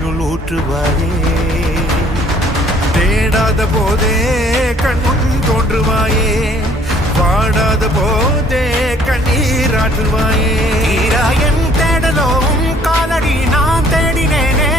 அருள் ஊற்றுவாயே. தேடாத போதே கண்முன் தோன்றுவாயே, பாடாத போதே கண்ணீராற்றுவாயே. என் தேடலோவும் காலடி நான் தேடினேனே,